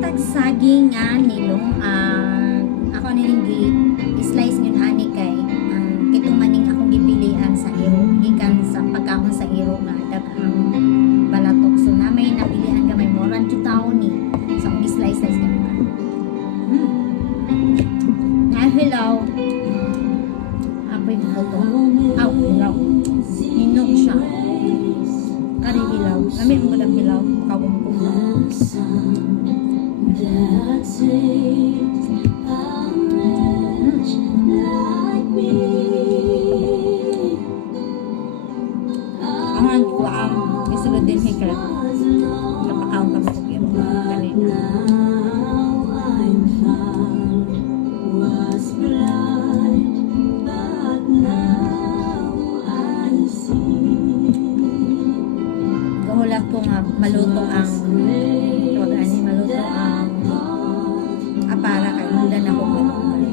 tag saging nga nilong ako nining slice ngun ani kay kitong maning akong gibilian sa iro gikan sa pagkaon sa iro nga daghang balatok so na may nabilihan gamay mo ran taon ni sa akong slice ka hilaw apoy mo to hilaw ninog siya kari hilaw lami mo lang hilaw kawong kumbaw.